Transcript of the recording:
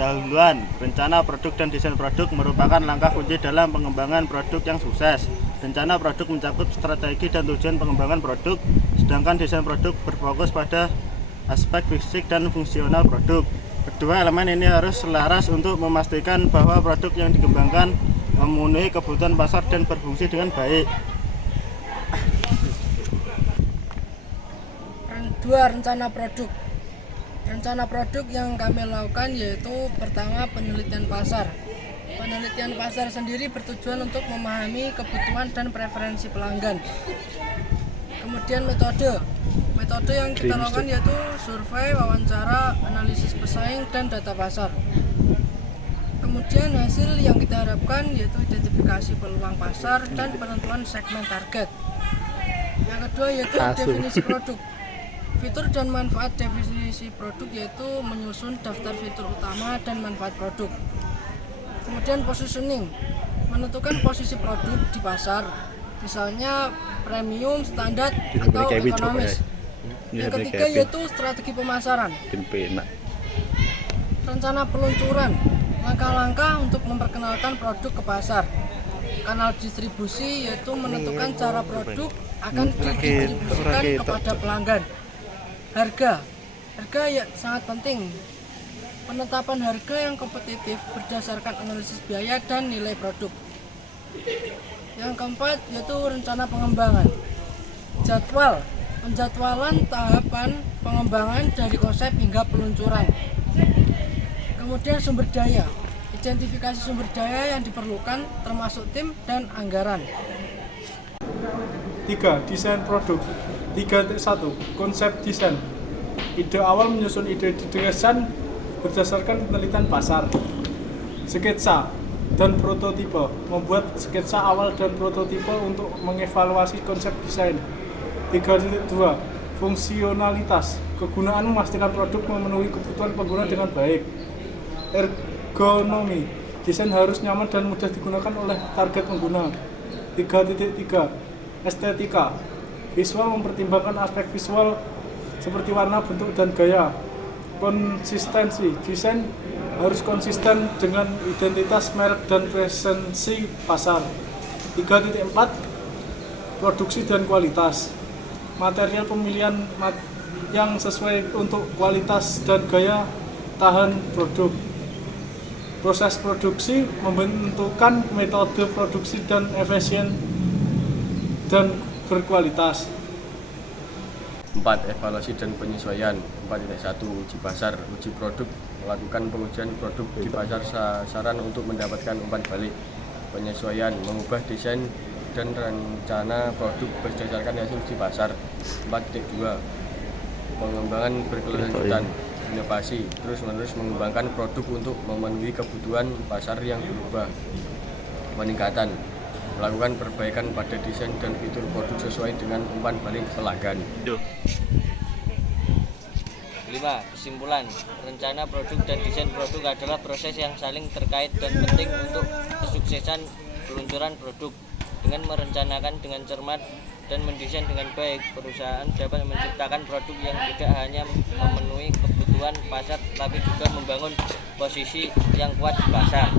pendahuluan. Rencana produk dan desain produk merupakan langkah kunci dalam pengembangan produk yang sukses. Rencana produk mencakup strategi dan tujuan pengembangan produk, sedangkan desain produk berfokus pada aspek fisik dan fungsional produk. Kedua elemen ini harus selaras untuk memastikan bahwa produk yang dikembangkan memenuhi kebutuhan pasar dan berfungsi dengan baik. 2. Rencana produk. Rencana produk yang kami lakukan yaitu pertama, penelitian pasar. Penelitian pasar sendiri bertujuan untuk memahami kebutuhan dan preferensi pelanggan. Kemudian metode. Metode yang kita lakukan yaitu survei, wawancara, analisis pesaing, dan data pasar. Kemudian hasil yang kita harapkan yaitu identifikasi peluang pasar dan penentuan segmen target. Yang kedua yaitu definisi produk. Fitur dan manfaat definisi produk yaitu menyusun daftar fitur utama dan manfaat produk. Kemudian positioning, menentukan posisi produk di pasar, misalnya premium, standar, atau ekonomis. Yang ketiga yaitu strategi pemasaran. Rencana peluncuran, langkah-langkah untuk memperkenalkan produk ke pasar. Kanal distribusi yaitu menentukan cara produk akan didistribusikan kepada pelanggan. Harga ya sangat penting. Penetapan harga yang kompetitif berdasarkan analisis biaya dan nilai produk. Yang keempat yaitu rencana pengembangan. Jadwal, penjadwalan tahapan pengembangan dari konsep hingga peluncuran. Kemudian sumber daya, identifikasi sumber daya yang diperlukan termasuk tim dan anggaran. 3. Desain produk. 3.1 Konsep desain. Ide awal menyusun ide desain berdasarkan penelitian pasar. Sketsa dan prototipe. Membuat sketsa awal dan prototipe untuk mengevaluasi konsep desain. 3.2 Fungsionalitas. Kegunaan memastikan produk memenuhi kebutuhan pengguna dengan baik. Ergonomi. Desain harus nyaman dan mudah digunakan oleh target pengguna. 3.3 Estetika. Visual, mempertimbangkan aspek visual seperti warna, bentuk, dan gaya. Konsistensi. Desain harus konsisten dengan identitas merek dan presensi pasar. 3.4 Produksi dan kualitas. Material pemilihan yang sesuai untuk kualitas dan gaya tahan produk. Proses produksi menentukan metode produksi dan efisien dan berkualitas. 4. Evaluasi dan penyesuaian. 4.1 Uji pasar. Uji produk, melakukan pengujian produk di pasar sasaran untuk mendapatkan umpan balik. Penyesuaian, mengubah desain dan rencana produk berdasarkan hasil uji pasar. 4.2 Pengembangan berkelanjutan. Inovasi, terus-menerus mengembangkan produk untuk memenuhi kebutuhan pasar yang berubah. Peningkatan, melakukan perbaikan pada desain dan fitur produk sesuai dengan umpan balik pelanggan. 5. Kesimpulan, rencana produk dan desain produk adalah proses yang saling terkait dan penting untuk kesuksesan peluncuran produk. Dengan merencanakan dengan cermat dan mendesain dengan baik, perusahaan dapat menciptakan produk yang tidak hanya memenuhi kebutuhan pasar, tapi juga membangun posisi yang kuat di pasar.